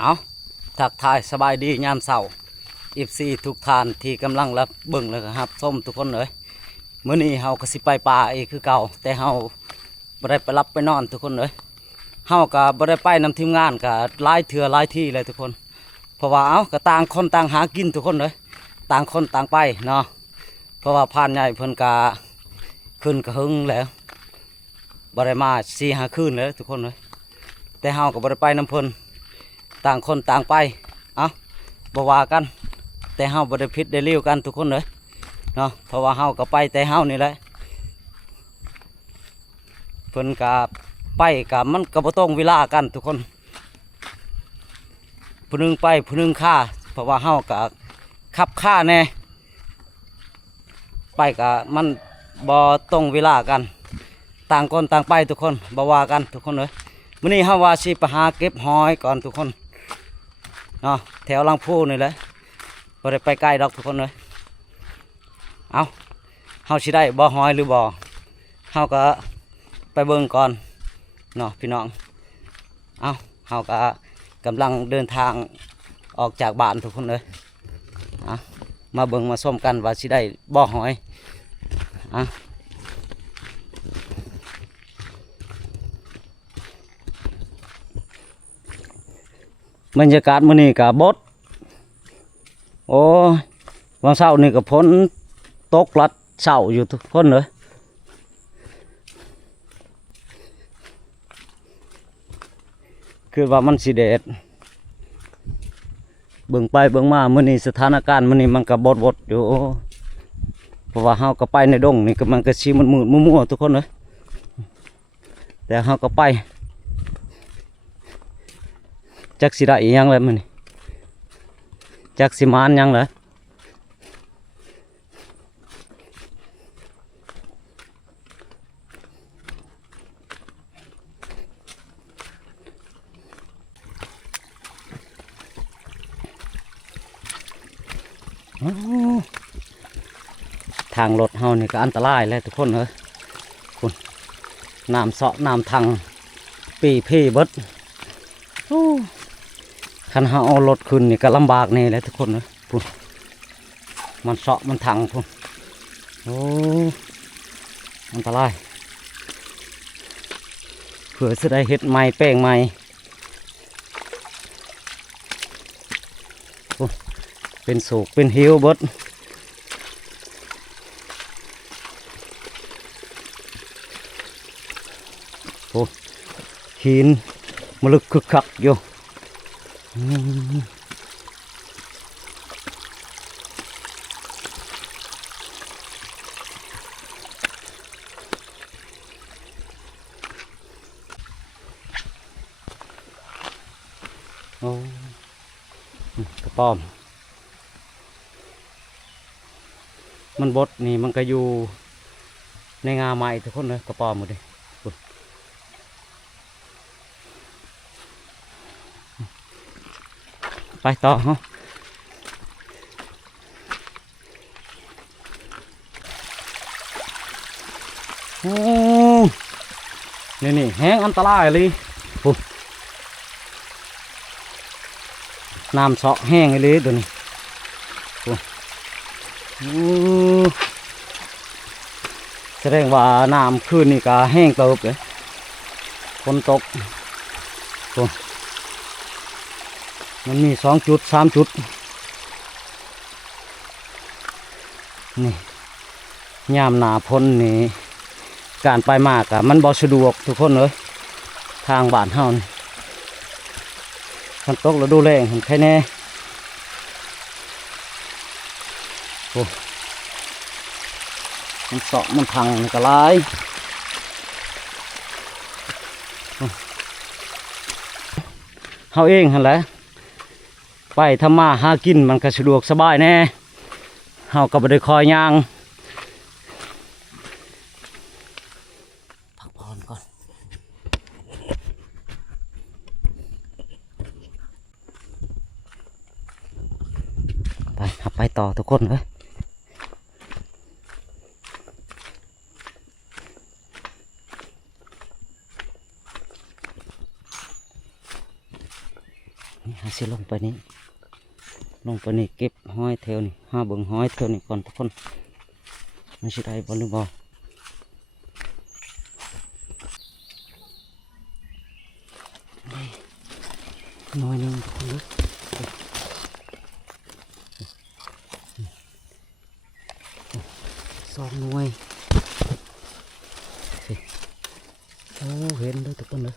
เอาทักทายสบายดียามเช้าอีฟซีทุกท่านที่กำลังรับเบิ่งแล้วก็รับชมทุกคนเลยมื้อนี้เฮาก็สิไปป่าอีกคือเก่าแต่เฮาบ่ได้ไปรับไปนอนทุกคนเลยเฮาก็บ่ได้ไปนำทีมงานก็หลายเทื่อหลายที่เลยทุกคนเพราะว่าเอาก็ต่างคนต่างหากินทุกคนเลยต่างคนต่างไปเนาะเพราะว่าพานใหญ่เพิ่นก็ขึ้นกระหึ่งแล้วบ่ได้มา4-5คืนแล้วทุกคนเลยแต่เฮาก็บ่ได้ไปนำเพิ่นต่างคนต่างไปเอาบ่ว่ากันแต่เฮาบ่ได้ผิดได้เลวกันทุกคนเลยเนาะเพราะว่าเฮาก็ไปแต่เฮานี่แหละเพิ่นก็ไปก็มันก็บ่ต้องเวลากันทุกคนผู้นึงไปผู้นึงฆ่าเพราะว่าเฮาก็ขับฆ่าแน่ไปก็มันบ่ต้องเวลากันต่างคนต่างไปทุกคนบ่ว่ากันทุกคนเลยมื้อนี้เฮาว่าสิไปหาเก็บหอยก่อนทุกคนเนาะแถวลังพูนี่แหละบ่ได้ไปใกล้ดอกทุกคนเลยเอาเฮาสิได้บ่หอยหรือบ่เฮาก็ไปเบิ่งก่อนเนาะพี่น้องเอาเฮาก็กำลังเดินทางออกจากบ้านทุกคนเลยเอามาเบิ่งมาส้มกันว่าสิได้บ่หอยเอาบรรยากาศมื้อนี้ก็บดโอ้วันเสาร์นี่ก็ฝนตกลัดเสาอยู่ทุกคนเลยคือว่ามันสิเดดเบิ่งไปเบิ่งมามื้อนี้สถานการณ์มื้อนี้มันก็บดอยู่เพราะว่าเฮาก็ไปในดงนี่ก็มันก็สิมืดๆมั่วๆทุกคนเลยแต่เฮาก็ไปจักสิได้อีหยังแล้วมื้อนี้จักสิมานหยังเหรอทางรถเฮานี่ก็อันตรายเลยทุกคนเลยคุณน้ำเสาะน้ำทางปีพี่เบิดคันเฮาเอารถขึ้นนี่ก็ลำบากนี่แหละทุกคนเลยคุณมันเสาะมันทางคุณโอ้อันตรายเผื่อจะได้เห็ดใหม่แป้งใหม่เป็นโศกเป็นหิวเบิดโอ้หินมลึกคึกคักอยู่โอ้กระป้อมมันบดนี่มันก็อยู่ในงาไม้ทุกคนเลยกระป้อมหมดเลยไปต่อฮะโอ้นี่แห้งอันตรายเลยน้ำเสาะแห้งเลยตัวนี้แสดงว่าน้ำคืนนี่ก็แห้งเติบเลยฝนตกมันมี2 จุด 3 จุดนี่ยามหนาพ้นนี่การไปมากอะมันบ่สะดวกทุกคนเลยทางบ้านเฮานี่ฝนตกแล้วดูแรงเห็นใครแน่โอ้มันเสาะมันพังมันก็ร้ายเฮาเองหั่นแหละไปทำมาหากินมันก็สะดวกสบายแน่เฮาก็บ่ได้คอยย่างพักผ่อนก่อนไปต่อทุกคนเลย หาสิลงไปนี้เก็บห้อยแถวนี่ห้าเบิ่งห้อยแถวนี่ก่อนทุกคนมันสิได้บ่หรือบ่น้อยหนึงทุกคนเลยสองหน่วยโอ้เห็นด้วยทุกคนเลย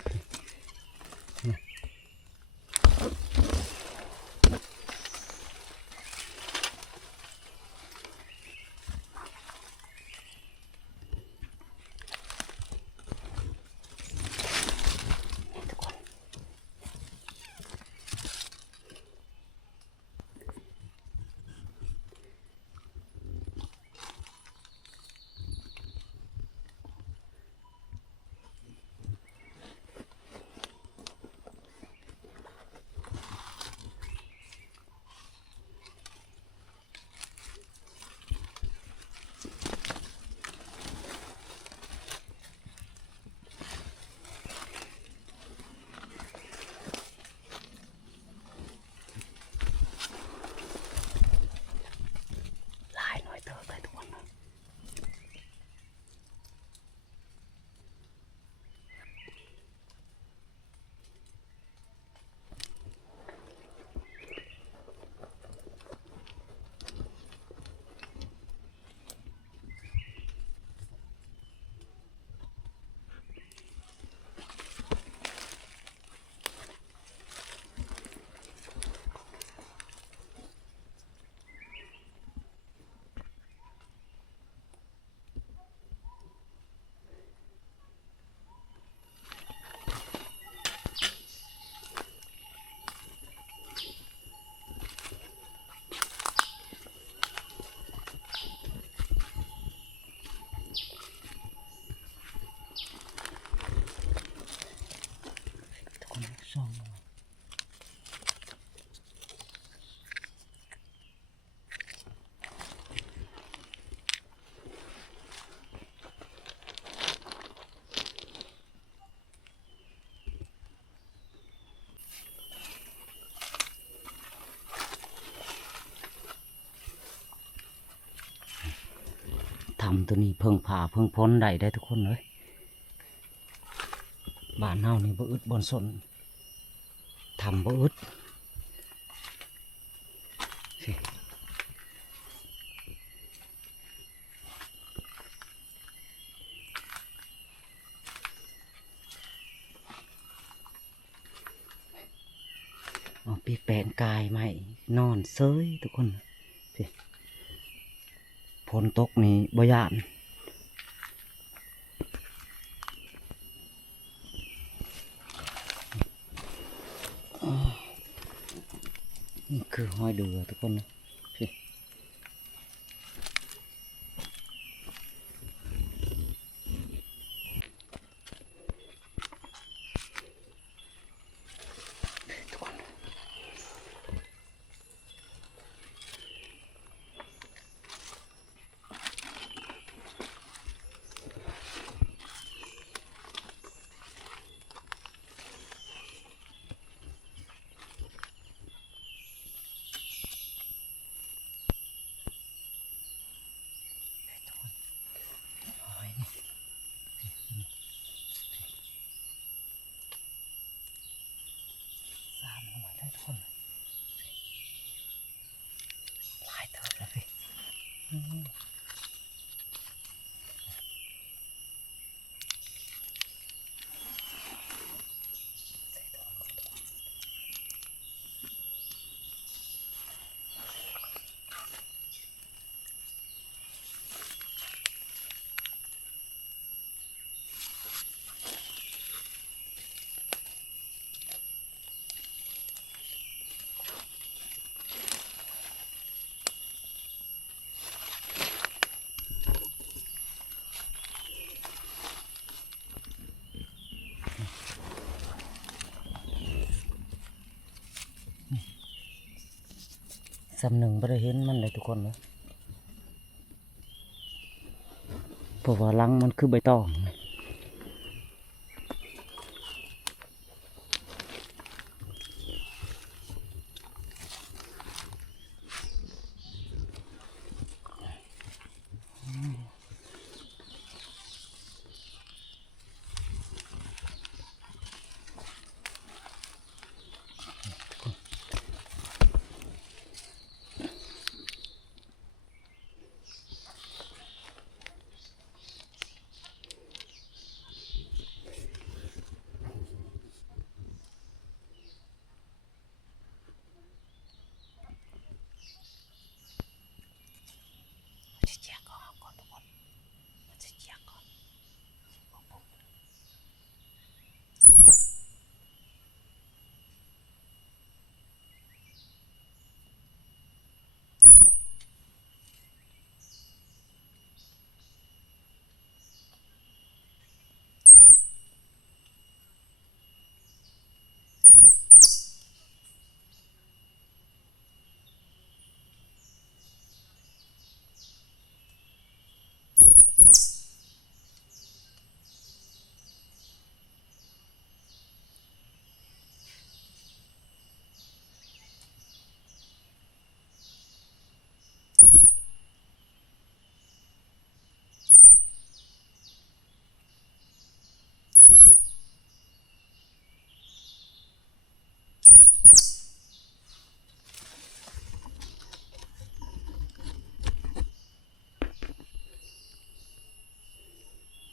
ทำตัวนี้เพิ่งผ่าเพิ่งพ้นได้ทุกคนเลยบ้านเฮานี่บ่อึดบ่สนทำบ่อึดเอาปีแปลงกายใหม่นอนเซยทุกคนฝนตกนี่บ่ย่านนี่คือห้อยเดือทุกคนนะสำหนึ่งบ่ได้เห็นมันเลยทุกคนเลยเพราะว่าลังมันคือใบตอง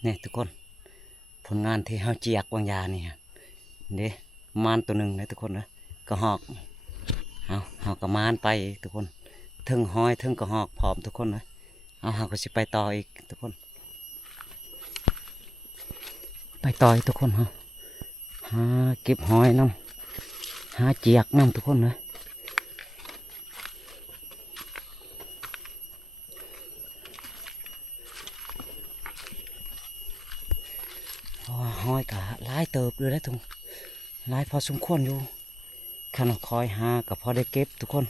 นี่ทุกคนผลงานที่เฮาเจียกบางยานี่ฮะเด้มานตัวหนึ่งนะทุกคนนะกระหอกเฮากระมานไปทุกคนถึงห้อยถึงกระหอกพร้อมทุกคนนะเฮาก็สิไปต่ออีกทุกคนไปต่ออีกทุกคนฮะหาเก็บหอยน้ำหาเจียกน้ำทุกคนนะหอยกะหลายเติบเลยนะทุกหลายพอสมควรอยู่ขณะคอยหากับพอได้เก็บทุกคน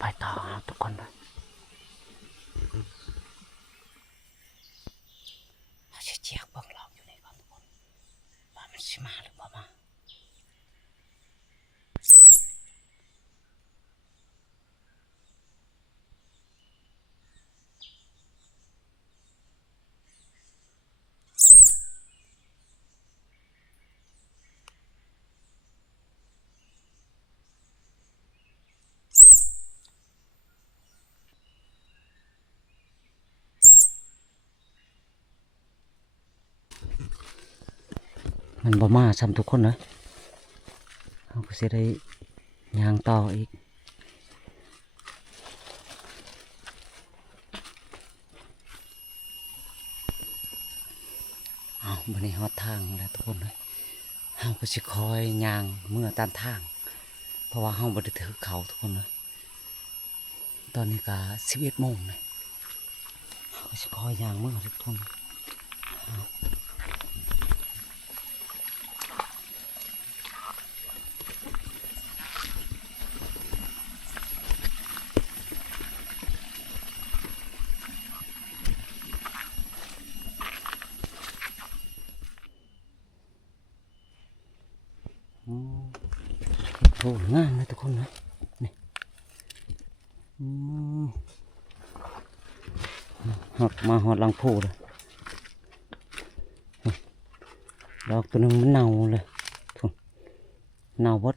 ไปต่อครับทุกคนนะเขาจะเจียกเบิ่งเราอยู่ในก่อนทุกคนว่ามันสิมาหรือเปล่ามามันบ่มาซ้ำทุกคนนะเขาก็จะได้ย่างต่ออีกวันนี้ฮอดทางแล้วทุกคนเลยเฮาก็สิคอยย่างเมื่อตามทางเพราะว่าเฮาบ่ได้ถือเขาทุกคนเลยตอนนี้ก็11 โมงเลยเฮาก็สิคอยย่างเมื่อทุกคนโอ้งามเลยทุกคนนะนี่หักมาหอดลังโพเลยดอกตัวนึงมันเน่าเลยทุกเน่าบด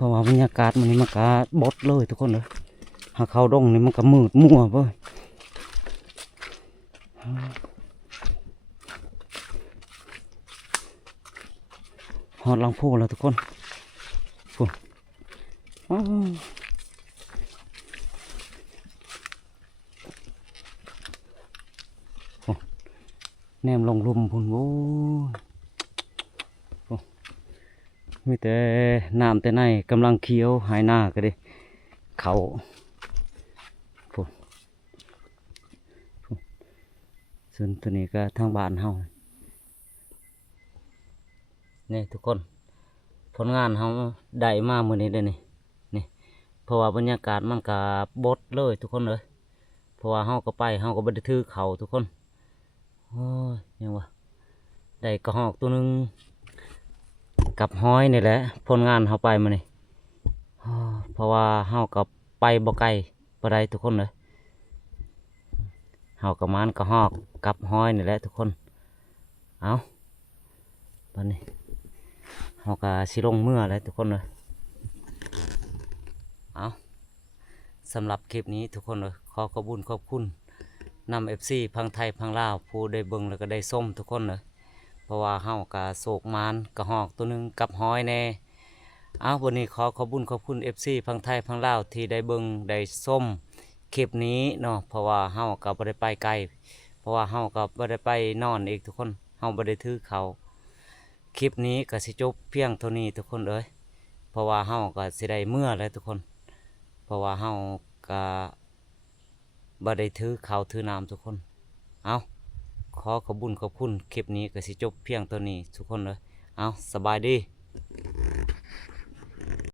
เพราะว่าบรรยากาศมันนี่มันก็บดเลยทุกคนเลยหากเข้าดงนี่มันก็มืดมัวเว้ยหอดหลังพูแล้วทุกคนฝุ่นว้าวฝุ่นแนมลงลุมพุ่นโว้ยฝุ่นมีแต่น้ำแต่ในกำลังเคี้ยวหายหน้าก็ดิเขาฝุ่นฝุ่นส่วนตัวนี้ก็ทางบ้านเฮานี่ทุกคนผลงานเขาได้มาเมื่อนี้เลยนี่เพราะว่าบรรยากาศมันกับบดเลยทุกคนเลยเพราะว่าเขาก็ไปเขาก็บันทึกเขาทุกคนโอ้ยยังวะได้กระหอกตัวหนึงกับห้อยนี่แหละผลงานเขาไปมานี่เพราะว่าเขากับไปบ่ไกลบ่ได้ทุกคนเลยเขากับมันกระหอกกับห้อยนี่แหละทุกคนเอาตอนนี้เขาก็สิลงเมื่อแล้วทุกคนเลยเอาสำหรับคลิปนี้ทุกคนเลยขอขอบคุณนำFC พังไทยพังลาวผู้ได้เบิ่งแล้วก็ได้ส้มทุกคนเลยเพราะว่าเฮากะโศกมานกระหอกตัวหนึงกับห้อยแน่เอาวันนี้ขอขอบคุณ FC พังไทยพังลาวที่ได้เบิ่งได้ส้มคลิปนี้เนาะเพราะว่าเฮาก็บ่ได้ไปไกลเพราะว่าเฮาก็บ่ได้ไปนอนอีกทุกคนเฮาบ่ได้ถือเขาคลิปนี้ก็สิจบเพียงเท่านี้ทุกคนเอ้ยเพราะว่าเฮาก็สิได้เมื่อแล้วทุกคนเพราะว่าเฮาก็บ่ได้ถือข้าวถือน้ำทุกคนเอาขอขอบคุณคลิปนี้ก็สิจบเพียงเท่านี้ทุกคนเลยเอาสบายดี